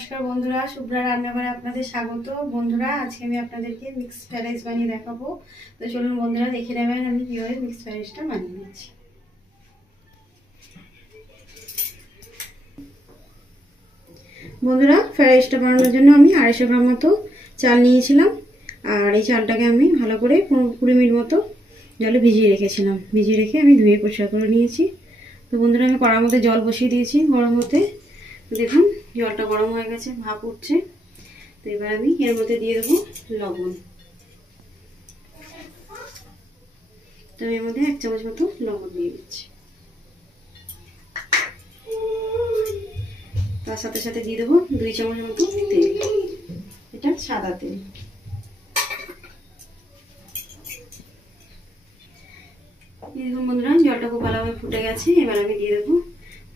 নমস্কার বন্ধুরা, শুভ্রা রান্নাঘরে আপনাদের স্বাগত। বন্ধুরা, আজকে আমি আপনাদেরকে মিক্স ফ্রাইড রাইস বানিয়ে দেখাবো। তো চলুন বন্ধুরা, দেখে নেবেন আমি কিভাবে মিক্স ফ্রাইড রাইসটা বানিয়ে নিচ্ছি। বন্ধুরা, ফ্রাইড রাইসটা বানানোর জন্য আমি 250 গ্রাম মতো চাল নিয়েছিলাম। আর এই চালটাকে আমি ভালো করে 20 মিনিট মতো জলে ভিজিয়ে রেখেছিলাম। ভিজিয়ে রেখে আমি ধুয়ে পরিষ্কার করে নিয়েছি। তো বন্ধুরা, আমি কড়ার মধ্যে জল বসিয়ে দিয়েছি গরম হতে। দেখুন জলটা গরম হয়ে গেছে, ভাপ উঠছে। তো এবার আমি এর মধ্যে দিয়ে দেবো লবণ। তো এর মধ্যে 1 চামচ মতো লবণ দিয়ে দিচ্ছি। তার সাথে সাথে দিয়ে দেবো 2 চামচ মতো তেল, এটা সাদা তেল। দেখুন বন্ধুরা, জলটা খুব ভালোভাবে ফুটে গেছে। এবার আমি দিয়ে দেবো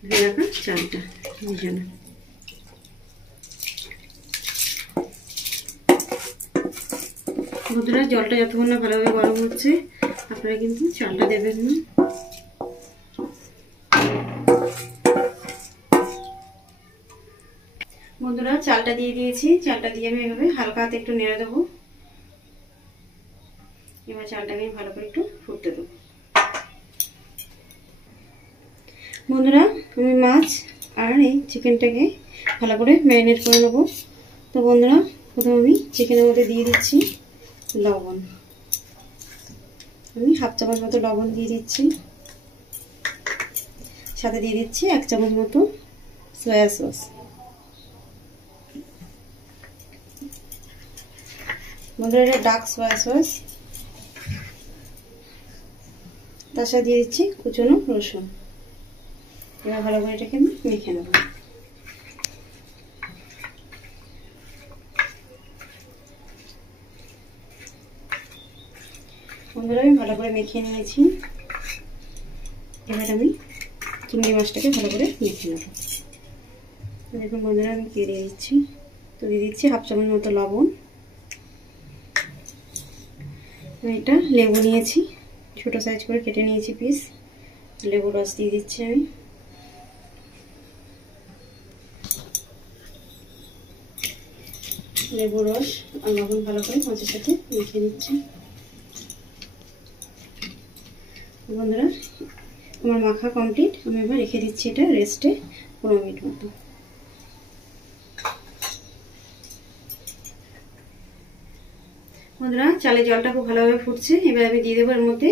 ধুয়ে রাখা চালটা মিশানো। বন্ধুরা, জলটা যতক্ষণ না ভালোভাবে গরম হচ্ছে আপনারা কিন্তু চালটা দেবেন না। বন্ধুরা, চালটা দিয়ে দিয়েছি। চালটা দিয়ে আমি এভাবে হালকা হাতে একটু নেড়ে দেবো। এবার চালটাকে আমি ভালো করে একটু ফুটতে দেবো। বন্ধুরা, আমি মাছ আর এই চিকেনটাকে ভালো করে ম্যারিনেট করে নেবো। তো বন্ধুরা, প্রথমে আমি চিকেনের মধ্যে দিয়ে দিচ্ছি লবণ। আমি 1/2 চামচ মতো লবণ দিয়ে দিচ্ছি। সাথে দিয়ে দিচ্ছি 1 চামচ মতো সয়া সস। বন্ধুরা, এটা ডার্ক সয়া সস। তার সাথে দিয়ে দিচ্ছি কুচনো রসুন। এবার ভালো করে এটাকে আমি মেখে নেব। বন্ধুরা, আমি ভালো করে মেখে নিয়েছি। এবার আমি চিংড়ি মাছটাকে ভালো করে মেখে নেব। দেখুন বন্ধুরা, আমি দিয়ে দিচ্ছি। তো দিয়ে দিচ্ছি 1/2 চামচ মতো লবণ। এটা লেবু নিয়েছি, ছোট সাইজ করে কেটে নিয়েছি পিস। লেবু রস দিয়ে দিচ্ছি আমি। লেবু রস আর লবণ ভালো করে মাছের সাথে মেখে নিচ্ছি। বন্ধুরা, আমার মাখা কমপ্লিট। আমি এবার রেখে দিচ্ছি এটা রেস্টে 15 মিনিট মতো। বন্ধুরা, চালের জলটা খুব ভালোভাবে ফুটছে। এবার আমি দিয়ে দেবো এর মধ্যে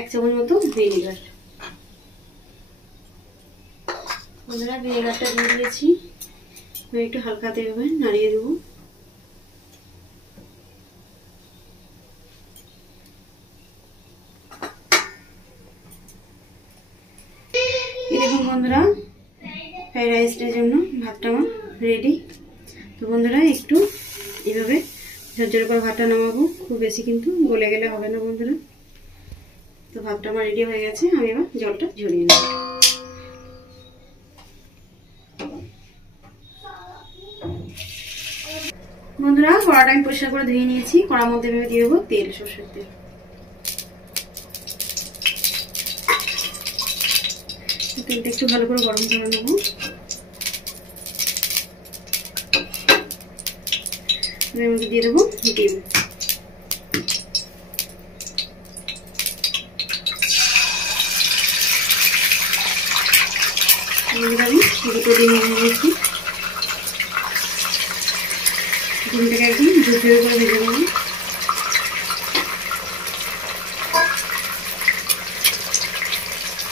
1 চামচ মতো ভিনেগার। বন্ধুরা, ভিনেগারটা দিয়ে দিয়েছি। আমি একটু হালকাতে এভাবে নাড়িয়ে দেবো। দেখুন বন্ধুরা, ফ্রাইড রাইসটার জন্য ভাতটা আমার রেডি। তো বন্ধুরা, একটু এইভাবে ঝরঝরে করে ভাতটা নামাবো, খুব বেশি কিন্তু গলে গেলে হবে না বন্ধুরা। তো ভাতটা আমার রেডি হয়ে গেছে। আমি এবার জলটা ঝরিয়ে নেব। বন্ধুরা, কড়াটা আমি পরিষ্কার করে ধুয়ে নিয়েছি। কড়ার মধ্যে আমি দিয়ে দেবো তেল, সরষের তেল। তেলটা একটু ভালো করে গরম করে নেবো। এর মধ্যে দিয়ে দেবো ডিম। আমি 2টো ডিম নিয়েছি। ডিমটাকে একদম ঝুরঝুরে করে ভেজে নেবো।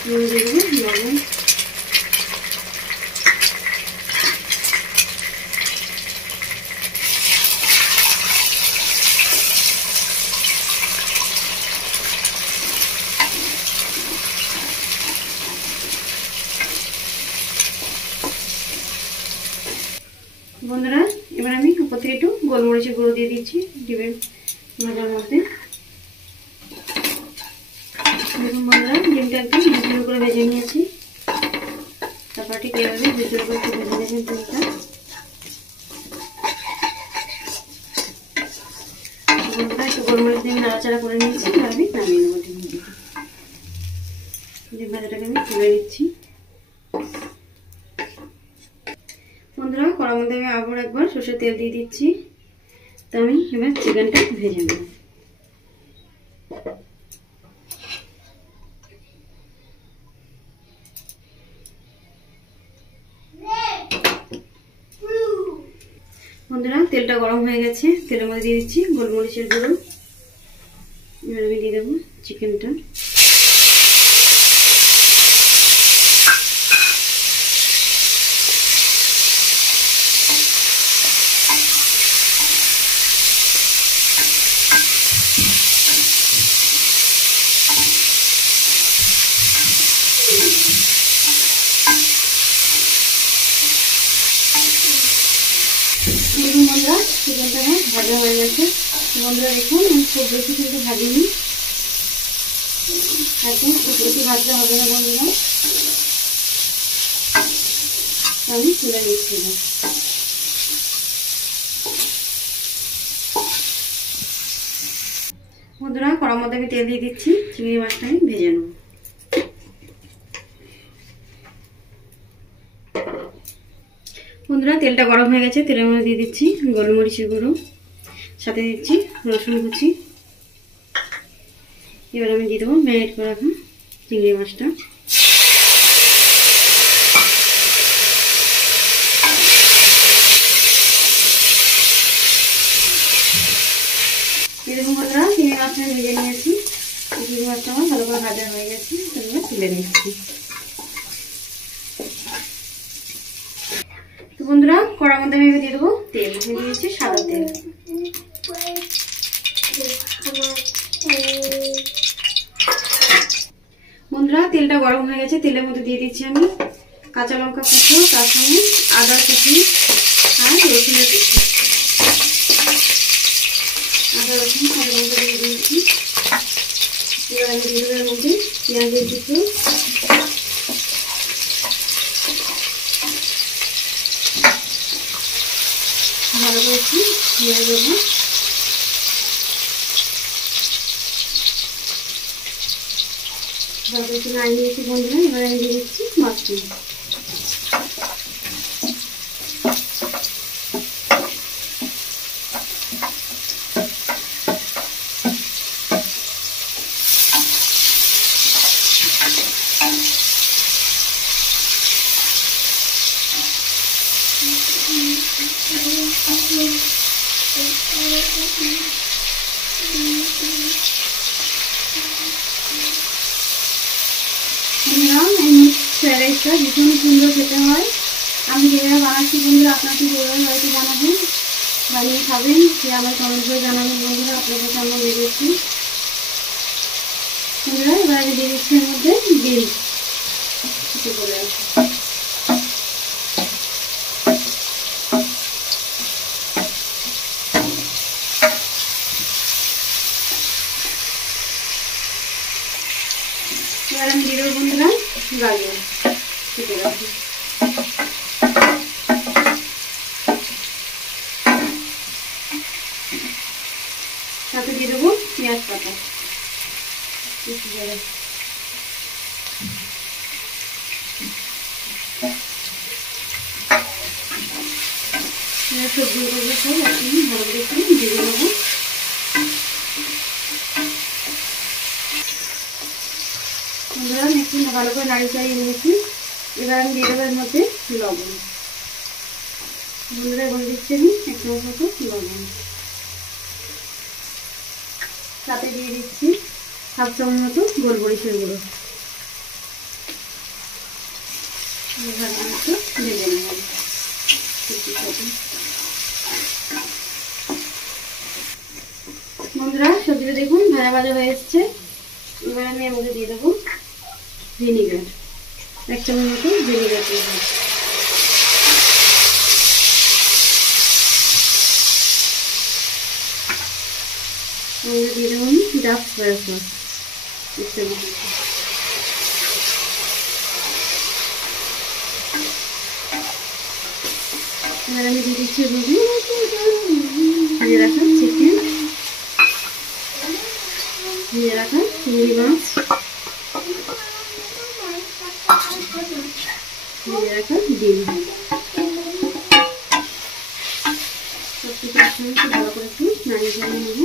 দিয়ে দেবো লবণ। বন্ধুরা, এবার আমি উপর থেকে একটু গোলমরিচের গুঁড়ো দিয়ে দিচ্ছি ডিমের ভাজার মধ্যে। দেখুন বন্ধুরা, ডিমটা একদম ঝুরঝুরে করে ভেজে নিয়েছি। তারপর ঠিক এভাবে ঝুরঝুরে করে ভেজে নেবেন ডিমটা। বন্ধুরা, একটু গোলমরিচ দিয়ে নাড়াচাড়া করে নিয়েছি। এবার আমি নামিয়ে নেবো ডিম ভাজাটাকে আমি তুলে দিচ্ছি। বন্ধুরা, কড়ার মধ্যে আমি আবার একবার সরষের তেল দিয়ে দিচ্ছি। তো আমি এবার চিকেনটা ভেজে নেব। বন্ধুরা তেলটা গরম হয়ে গেছে, তেলের মধ্যে দিয়ে দিচ্ছি গোলমরিচের গুঁড়ো। এবার আমি দিয়ে দেবো চিকেনটা। বন্ধুরা চিকেনটা আমার ভাজা হয়ে গেছে। বন্ধুরা দেখুন আমি খুব বেশি কিন্তু ভাজিনি, একদম খুব বেশি ভাজতে হবে না বন্ধুরা। আমি তুলে নিচ্ছি না। বন্ধুরা কড়ার মধ্যে আমি তেল দিয়ে দিচ্ছি, চিংড়ি মাছটা আমি ভেজে নেব। বন্ধুরা তেলটা গরম হয়ে গেছে, তেলের মধ্যে দিয়ে দিচ্ছি গোলমরিচের গুঁড়ো, সাথে দিচ্ছি রসুন কুচি। এবার আমি দিয়ে দেবো ম্যারিনেট করে রাখা চিংড়ি মাছটা। এই দেখুন বন্ধুরা চিংড়ি মাছটা ভেজে নিয়েছি। চিংড়ি মাছটা আমার ভালো করে ভাজা হয়ে গেছে, তাহলে তুলে নিচ্ছি। তো বন্ধুরা কড়ার মধ্যে আমি দিয়ে দেবো তেল, দিয়ে দিচ্ছি সাদা তেল। বন্ধুরা তেলটা গরম হয়ে গেছে, তেলের মধ্যে দিয়ে দিচ্ছি আমি কাঁচা লঙ্কা কুচি, তার সঙ্গে আদা কুচি আর রসুনের কুচি। আদা রসুন কাঁচা লঙ্কা দিয়ে দিয়েছি। এবার আমি দিয়ে দেবো এর মধ্যে পেঁয়াজের কুচি, ভালো করে পেঁয়াজ দেবো। ভালো করে নাড়িয়ে নিয়েছি বন্ধুরা। এবার আমি দিয়ে দিচ্ছি মাছটা। ফ্রাইড রাইসটা ভীষণ সুন্দর খেতে হয়। আমি যেভাবে বানাচ্ছি বন্ধুরা আপনাকে যেভাবে হয়তো জানাবেন, বানিয়ে খাবেন, সে আমার কমেন্ট করে জানাবেন বন্ধুরা আপনাদের কেমন লেগেছে। বন্ধুরা এবার আমি দিয়ে দিচ্ছি এর মধ্যে ডিম করে আছে। এবার আমি দিয়ে দেবো বন্ধুরা গাজর কেটে রাখি। সাথে দিয়ে দেবো পেঁয়াজ কাটা। সবজিগুলো সব একদম ভালো করে দিয়ে দেবো। বন্ধুরা একটু ভালো করে নাড়িয়ে চাড়িয়ে নিয়েছি। এবার আমি দিয়ে দেবো এর মধ্যে লবণ। বন্ধুরা বলে দিচ্ছি আমি এক চামচ মতো লবণ, সাথে দিয়ে দিচ্ছি হাফ চামচ মতো গোলমরিচের গুঁড়ো। ভেজে নেব। বন্ধুরা সবজিটা দেখুন ভাজা ভাজা হয়ে এসছে। এবার আমি এর মধ্যে দিয়ে দেবো ভিনিগার, এক চামচ মতো ভিনিগার দিয়ে দেবো। দিয়ে দেবো আমি ডাব সয়া সস এক চামচ। এবার আমি দিয়ে দিচ্ছি ভেজে রাখা চিকেন, ভেজে রাখা চিংড়ি মাছ, ভেজে রাখা ডিম। একটু ভালো করে একটু নাড়িয়ে চালিয়ে নেব।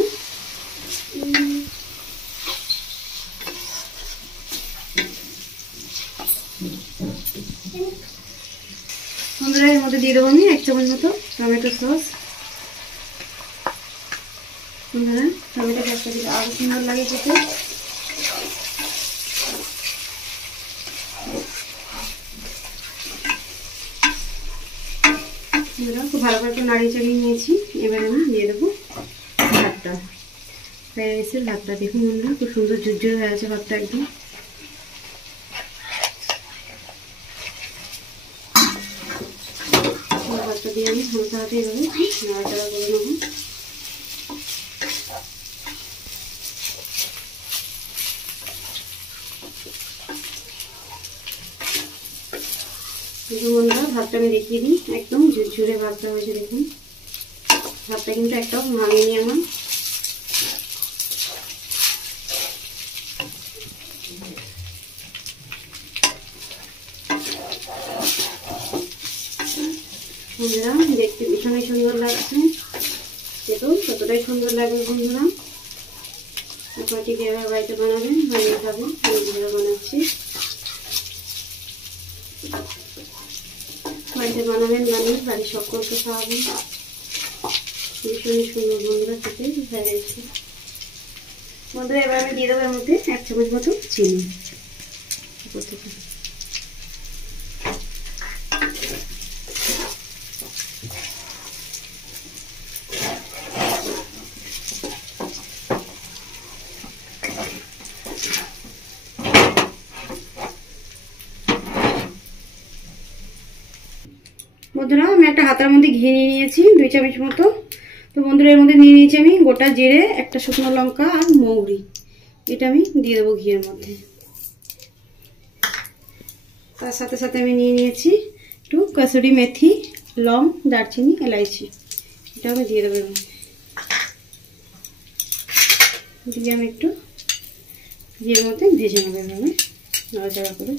বন্ধুরা এর মধ্যে দিয়ে দেবো আমি 1 চামচ মতো টমেটো সস। বন্ধুরা টমেটো সসটা দিলে আরো সুন্দর লাগে খেতে। খুব ভালো করে নাড়িয়ে চালিয়ে নিয়েছি। এবারে আমি দিয়ে দেবো ভাতটা, ফ্রাইড রাইসের ভাতটা। দেখুন বন্ধুরা খুব সুন্দর ঝুরঝুরে হয়ে আছে ভাতটা একদম। ভাতটা দিয়ে আমি হালকা হাতে এভাবে নাড়াচাড়া করে নেব। দেখুন বন্ধুরা ভাতটা আমি দেখিয়ে দিই, একদম ঝুরঝুরে ভাতটা হয়েছে। দেখুন ভাতটা কিন্তু একদম ভাঙেনি আমার। বন্ধুরা দেখতে ভীষণই সুন্দর লাগছে, দেখুন কতটাই সুন্দর লাগবে। বন্ধুরা আপনারা ঠিক এভাবে বাড়িতে বানাবেন, বানিয়ে খাবেন। আমি যেভাবে বানাচ্ছি বাড়িতে বানাবেন, বানিয়ে বাড়ির সকলকে খাওয়াবেন। ভীষণই সুন্দর বন্ধুরা খেতে ফ্রাইড রাইসটা। বন্ধুরা এবার আমি দিয়ে দেবো এর মধ্যে 1 চামচ মতো চিনি। বন্ধুরা আমি একটা হাতার মধ্যে ঘি নিয়ে নিয়েছি 2 চামচ মতো। তো বন্ধুরা এর মধ্যে নিয়ে নিয়েছি আমি গোটা জিরে, একটা শুকনো লঙ্কা আর মৌরি। এটা আমি দিয়ে দেবো ঘিয়ের মধ্যে। তার সাথে সাথে আমি নিয়ে নিয়েছি একটু কসুরি মেথি, লং, দারচিনি, এলাইচি। এটা আমি দিয়ে দেবো এর মধ্যে। দিয়ে আমি একটু ঘিয়ের মধ্যে ভেজে নেবো এভাবে নাড়াচাড়া করে।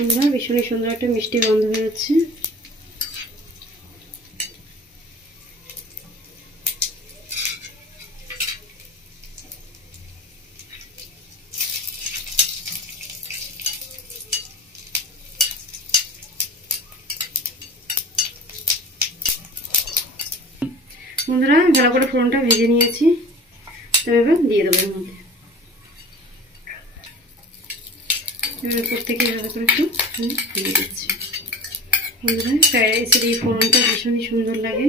বন্ধুরা ভীষণই সুন্দর একটা মিষ্টি গন্ধ বেরোচ্ছে। বন্ধুরা ভালো করে ফোড়নটা ভেজে নিয়েছি। তো এবার দিয়ে দেবো এর মধ্যে। এবার উপর থেকে এভাবে করে একটু দিয়ে দিচ্ছি। বন্ধুরা ফ্রাইড রাইসের এই ফোড়নটা ভীষণই সুন্দর লাগে।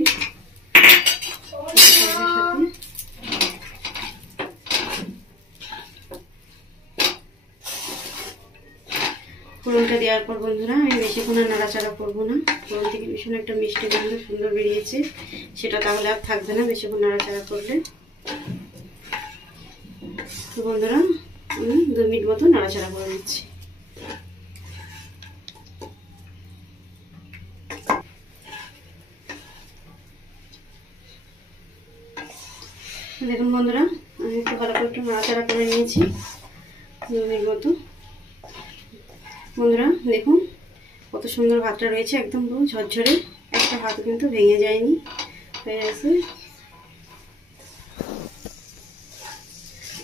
ফোড়নটা দেওয়ার পর বন্ধুরা আমি বেশিক্ষণ আর নাড়াচাড়া করবো না। ফোড়ন থেকে ভীষণ একটা মিষ্টি গন্ধ সুন্দর বেরিয়েছে, সেটা তাহলে আর থাকবে না বেশিক্ষণ নাড়াচাড়া করলে। তো বন্ধুরা আমি 2 মিনিট মতো নাড়াচাড়া করে দিচ্ছি। দেখুন বন্ধুরা আমি একটু ভালো করে একটু নাড়াচাড়া করে নিয়েছি 2 মিনিট মতো। বন্ধুরা দেখুন কত সুন্দর ভাতটা রয়েছে, একদম পুরো ঝরঝরে, একটা ভাত কিন্তু ভেঙে যায়নি। হয়ে গেছে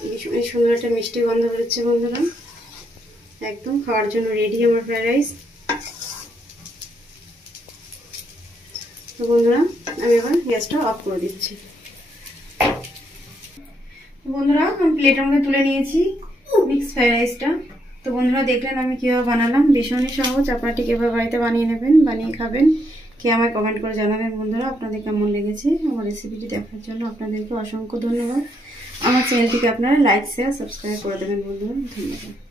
ভীষণ সুন্দর একটা মিষ্টি গন্ধ বেরোচ্ছে। বন্ধুরা একদম খাওয়ার জন্য রেডি আমার ফ্রাইড রাইস। তো বন্ধুরা আমি এবার গ্যাসটা অফ করে দিচ্ছি। বন্ধুরা আমি প্লেটের মধ্যে তুলে নিয়েছি মিক্স ফ্রাইড রাইসটা। তো বন্ধুরা দেখলেন আমি কীভাবে বানালাম, ভীষণই সহজ। আপনারা ঠিক এভাবে বাড়িতে বানিয়ে নেবেন, বানিয়ে খাবেন, খেয়ে আমায় কমেন্ট করে জানাবেন। বন্ধুরা আপনাদের কেমন লেগেছে আমার রেসিপিটি দেখার জন্য আপনাদেরকে অসংখ্য ধন্যবাদ। আমার চ্যানেলটিকে আপনারা লাইক, শেয়ার, সাবস্ক্রাইব করে দেবেন বন্ধুরা। ধন্যবাদ।